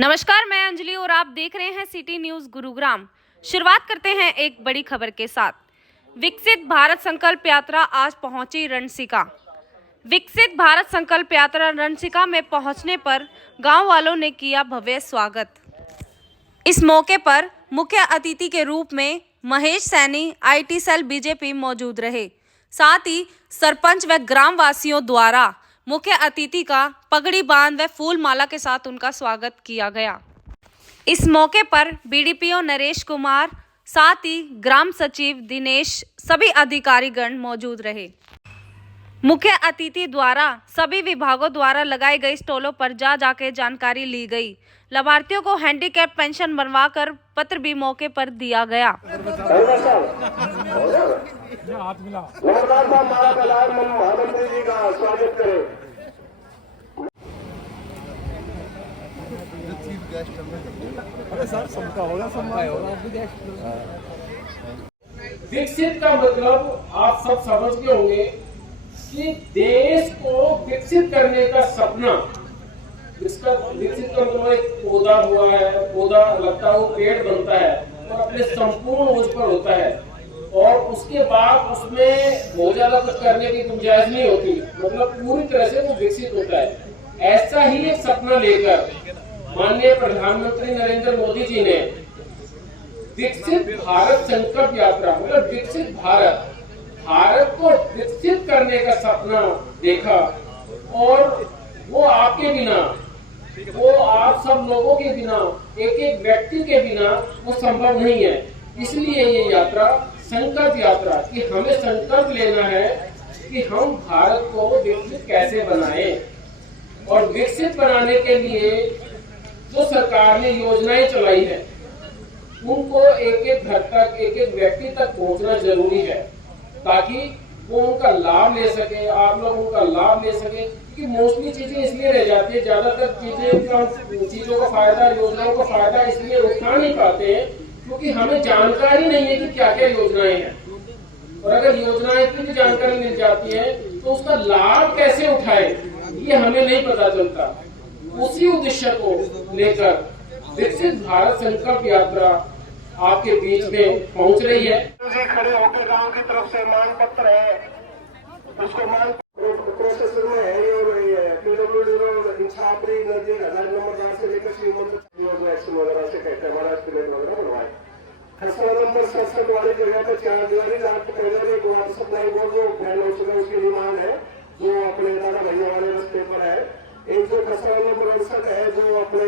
नमस्कार, मैं अंजलि और आप देख रहे हैं सिटी न्यूज गुरुग्राम। शुरुआत करते हैं एक बड़ी खबर के साथ। विकसित भारत संकल्प यात्रा आज पहुंची रणसिका। विकसित भारत संकल्प यात्रा रणसिका में पहुंचने पर गांव वालों ने किया भव्य स्वागत। इस मौके पर मुख्य अतिथि के रूप में Mahesh Saini IT cell BJP मौजूद रहे। साथ ही सरपंच व ग्राम वासियों द्वारा मुख्य अतिथि का पगड़ी बांध व फूल माला के साथ उनका स्वागत किया गया। इस मौके पर BDPO नरेश कुमार, साथ ही ग्राम सचिव दिनेश, सभी अधिकारीगण मौजूद रहे। मुख्य अतिथि द्वारा सभी विभागों द्वारा लगाए गए स्टॉलों पर जाके जानकारी ली गई। लाभार्थियों को हैंडीकैप पेंशन बनवाकर पत्र भी मौके पर दिया गया। विकसित का मतलब आप सब समझ गए होंगे कि देश को विकसित करने का सपना। इसका विकसित का मतलब एक पौधा हुआ है, पौधा लगता है, वो पेड़ बनता है और अपने संपूर्ण उस पर होता है और उसके बाद उसमें बहुत ज्यादा कुछ करने की गुंजाइश नहीं होती, मतलब पूरी तरह से वो विकसित होता है। ऐसा ही एक सपना लेकर माननीय प्रधानमंत्री नरेंद्र मोदी जी ने विकसित भारत संकल्प यात्रा, मतलब विकसित भारत को विकसित करने का सपना देखा और वो आपके बिना, वो आप सब लोगों के बिना, एक एक व्यक्ति के बिना वो संभव नहीं है। इसलिए ये यात्रा संकल्प यात्रा कि हमें संकल्प लेना है कि हम भारत को विकसित कैसे बनाएं और विकसित बनाने के लिए जो सरकार ने योजनाएं चलाई है उनको एक एक घर तक, एक एक व्यक्ति तक पहुंचना जरूरी है ताकि वो उनका लाभ ले सके, आप लोग उनका लाभ ले सके। क्योंकि मोस्टली चीजें इसलिए रह जाती है, ज्यादातर चीजों का फायदा, योजनाओं का फायदा इसलिए उठा नहीं पाते हैं क्योंकि हमें जानकारी नहीं है कि क्या क्या योजनाएं हैं। और अगर योजनाएं की भी जानकारी मिल जाती है तो उसका लाभ कैसे उठाए ये हमें नहीं पता चलता। उसी उद्देश्य को लेकर विकसित भारत संकल्प यात्रा आपके बीच में पहुंच रही है। खड़े होकर गांव की तरफ से मांग पत्र है, उसको मांग प्रोसेस में है ये हो रही है। PWD छापरी नजदीक 1000 नंबर से लेकर श्री मंदिर वगैरह से कहते हैं महाराष्ट्र प्लेट वगैरह बनवाए। खसरा नंबर 67 वाली जगह पे 4 दीवारी रात पहले एक वाटर सप्लाई बोर्ड जो फैन उसकी डिमांड है जो अपने दादा भैया वाले रस्ते पर है। एक जो खसरा नंबर 68 है जो अपने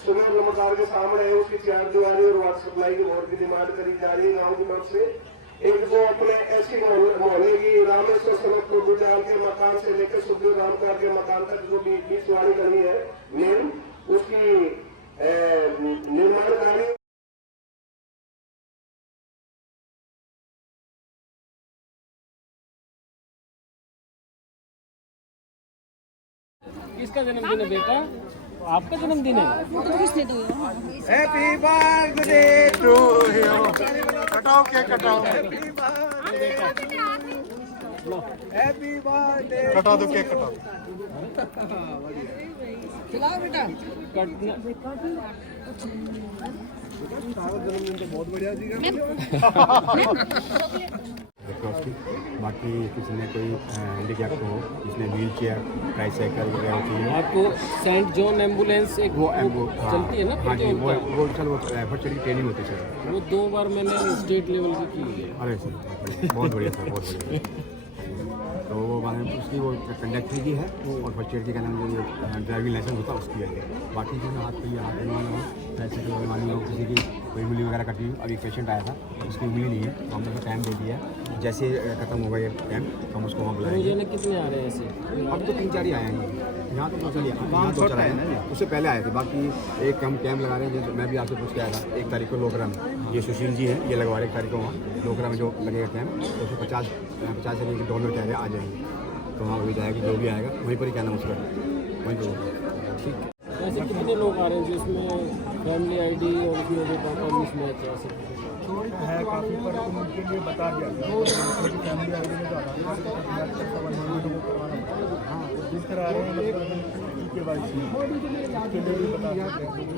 सुमेर नमकार के सामने है, उसकी 4 दीवारी और वाटर सप्लाई की बोर्ड की डिमांड करी जा रही है गाँव की तरफ से। एक जो अपने ऐसी मोहल्ले की रामेश्वर सड़क को के मकान से लेकर सुखदेव रामकार के मकान तक जो बीच वाली गली है मेन, उसकी निर्माण कार्य किसका जन्मदिन है बेटा? आपका जन्मदिन है। Happy birthday to you. कटाओ केक कटाओ। Happy birthday. कटा दो केक कटाओ। खिलाओ बेटा। जन्मदिन तो बहुत बढ़िया जी। बाकी किसी ने कोई हैंडीकैप हो, किसी व्हील चेयर, ट्राईसाइकिल वगैरह होती है। आपको सेंट जॉन एम्बुलेंस एक वो चलती है ना? हाँ जी, वो सर वो एफर्ट ट्रेनिंग होती है सर। वो 2 बार मैंने स्टेट लेवल की है। अरे सर बहुत बढ़िया सर, बहुत बढ़िया। तो वो मैंने उसकी वो कंडक्टर की है और फर्स्ट एड की क्या नाम जो ड्राइविंग लाइसेंस होता है उसकी है। बाकी चीज़ें हाथ बनवाना हो, ट्राईसाइकिल बनवानी हो, किसी की कोई उंगली वगैरह कटी, अभी एक पेशेंट आया था उसकी उंगली नहीं है तो हमने उसको टाइम दे दिया है। जैसे खत्म होगा ये टाइम तो हम उसको वहाँ बुलाएंगे। कितने आ रहे हैं ऐसे? अब तो 3-4 ही आए हैं यहाँ तो चलिए, यहाँ 2-4 आए हैं, उससे पहले आए थे। बाकी एक हम कैंप लगा रहे हैं, जैसे मैं भी आपसे पूछ के आया था 1 तारीख को लोकरा में, ये सुशील जी हैं, ये लगवा रहे 1 तारीख को वहाँ लोकरा में जो लगेगा कैंप, तो उसमें 50 से $1 चाहिए आ जाएंगे तो वहाँ वही जाएगी, जो भी आएगा वहीं पर ही क्या नाम उसका वहीं पर। ठीक है। ऐसे कितने लोग आ रहे हैं जिसमें फैमिली ID और उसमें जो पापा मिसमैच है ऐसे है काफ़ी, पर उनके लिए बता दिया फैमिली आईडी में ज़्यादा जिस तरह आ रहे हैं KYC के लिए भी बता सकते हैं।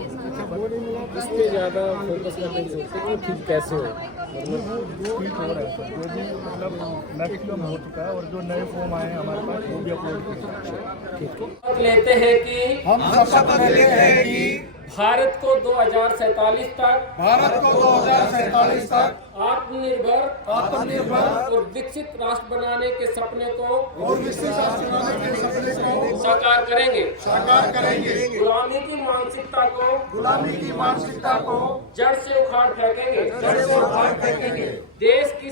इस पे ज़्यादा फोकस करने की जरूरत है कि वो ठीक कैसे हो। मतलब ठीक हो रहा है सर, जो भी मतलब मैक्सिमम हो चुका है और जो नए फॉर्म आए हैं हमारे पास वो भी अपलोड कर सकते हैं। लेते हैं कि हम शपथ लेते हैं कि भारत को 2047 तक आत्मनिर्भर और विकसित राष्ट्र बनाने के सपने को साकार करेंगे। गुलामी की मानसिकता को जड़ से उखाड़ फेंकेंगे। देश की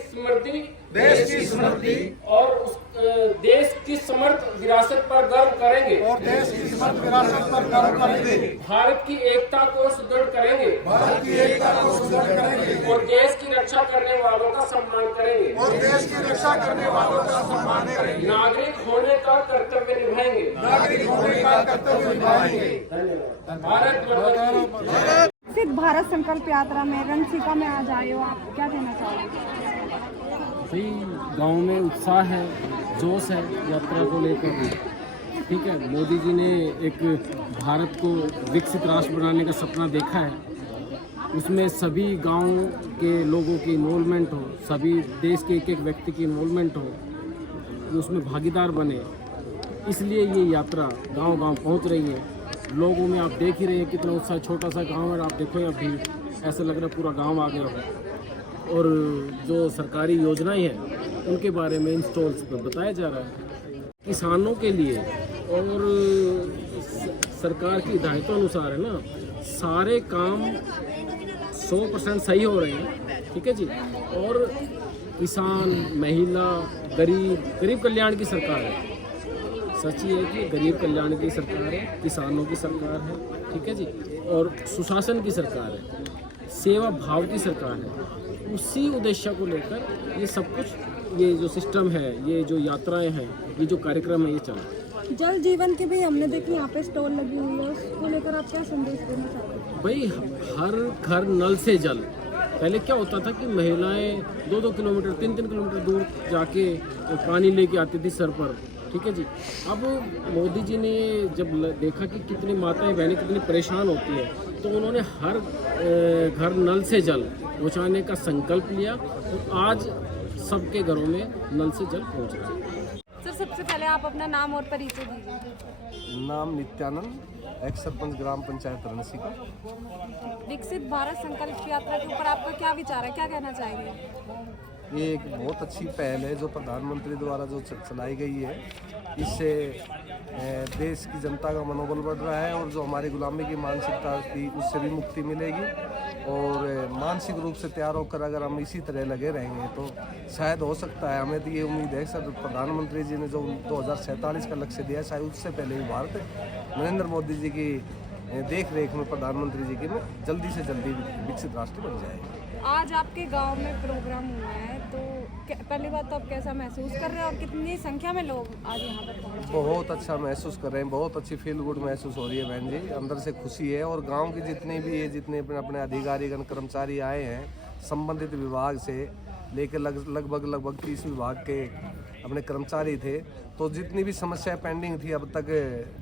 समृद्धि और देश की समर्थ विरासत पर गर्व करेंगे। भारत की एकता को सुदृढ़ करेंगे। और देश की रक्षा करने वालों का सम्मान करेंगे। नागरिक होने का कर्तव्य निभाएंगे। धन्यवाद। भारत माता की। विकसित भारत संकल्प यात्रा में रणसीका में आज आए हो, आप क्या कहना चाहोगे? भाई गांव में उत्साह है, जोश है यात्रा को लेकर। ठीक है, मोदी जी ने एक भारत को विकसित राष्ट्र बनाने का सपना देखा है। उसमें सभी गांव के लोगों की इन्वॉल्वमेंट हो, सभी देश के एक व्यक्ति की इन्वॉल्वमेंट हो, कि उसमें भागीदार बने। इसलिए ये यात्रा गांव-गांव पहुंच रही है। लोगों में आप देख ही रहे हैं कितना उत्साह। छोटा सा गांव है, आप देखो अभी ऐसा लग रहा है पूरा गांव आ गया हो। और जो सरकारी योजनाएं हैं उनके बारे में इन स्टॉल्स पर बताया जा रहा है। किसानों के लिए और सरकार की हिदायतों अनुसार है ना, सारे काम 100% सही हो रहे हैं। ठीक है जी। और किसान, महिला, गरीब कल्याण की सरकार है। सच ही है कि गरीब कल्याण की सरकार है, किसानों की सरकार है। ठीक है जी। और सुशासन की सरकार है, सेवा भाव की सरकार है। उसी उद्देश्य को लेकर ये सब कुछ, ये जो सिस्टम है, ये जो यात्राएं हैं, ये जो कार्यक्रम है, ये चल रहा है। जल जीवन की भी हमने देखी यहाँ पे स्टॉल लगी हुई है, उसको लेकर आप क्या संदेश देना चाहते हैं? भाई हर घर नल से जल। पहले क्या होता था कि महिलाएं 2-2 किलोमीटर 3-3 किलोमीटर दूर जाके पानी लेके आती थी सर पर। ठीक है जी। अब मोदी जी ने जब देखा कि कितनी माताएं बहनें कितनी परेशान होती है, तो उन्होंने हर घर नल से जल पहुँचाने का संकल्प लिया और आज सबके घरों में नल से जल पहुँच रहा है। सर, सबसे पहले आप अपना नाम और परिचय दीजिए। नाम नित्यानंद, एक्स सरपंच ग्राम पंचायत रणसीका। विकसित भारत संकल्प यात्रा के ऊपर आपका क्या विचार है, क्या कहना चाहेंगे? ये एक बहुत अच्छी पहल है जो प्रधानमंत्री द्वारा जो चलाई गई है। इससे देश की जनता का मनोबल बढ़ रहा है और जो हमारी गुलामी की मानसिकता थी उससे भी मुक्ति मिलेगी। और मानसिक रूप से तैयार होकर अगर हम इसी तरह लगे रहेंगे तो शायद हो सकता है, हमें तो ये उम्मीद है सर, प्रधानमंत्री जी ने जो 2047 का लक्ष्य दिया है, शायद उससे पहले ही भारत नरेंद्र मोदी जी की देख रेख में, प्रधानमंत्री जी की में जल्दी से जल्दी विकसित राष्ट्र बन जाएगा। आज आपके गांव में प्रोग्राम हुआ है, तो पहली बात तो आप कैसा महसूस कर रहे हैं और कितनी संख्या में लोग आज यहाँ पर पहुँचे? बहुत अच्छा महसूस कर रहे हैं, बहुत अच्छी फील गुड महसूस हो रही है बहन जी, अंदर से खुशी है। और गांव की जितने भी है, जितने अपने अधिकारीगण कर्मचारी आए हैं संबंधित विभाग से लेकर लगभग 30 विभाग के अपने कर्मचारी थे, तो जितनी भी समस्याएं पेंडिंग थी अब तक,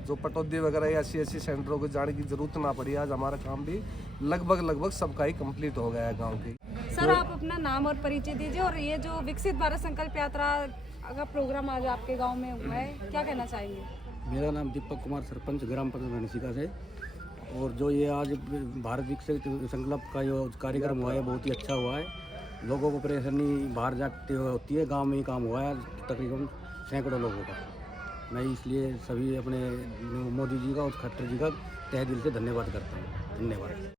जो पटौदी वगैरह या CSC सेंटरों को जाने की जरूरत ना पड़ी, आज हमारा काम भी लगभग सबका ही कंप्लीट हो गया है गांव की। सर, आप अपना नाम और परिचय दीजिए और ये जो विकसित भारत संकल्प यात्रा का प्रोग्राम आज आपके गांव में हुआ है, क्या कहना चाहेंगे? मेरा नाम दीपक कुमार, सरपंच ग्राम पंचायत रणसीका से। और जो ये आज भारत विकसित संकल्प का जो कार्यक्रम हुआ है बहुत ही अच्छा हुआ है। लोगों को परेशानी बाहर जाते हुए होती है, गांव में ही काम हुआ है तकरीबन सैकड़ों लोगों का। मैं इसलिए सभी अपने मोदी जी का और खट्टर जी का तहे दिल से धन्यवाद करता हूँ। धन्यवाद।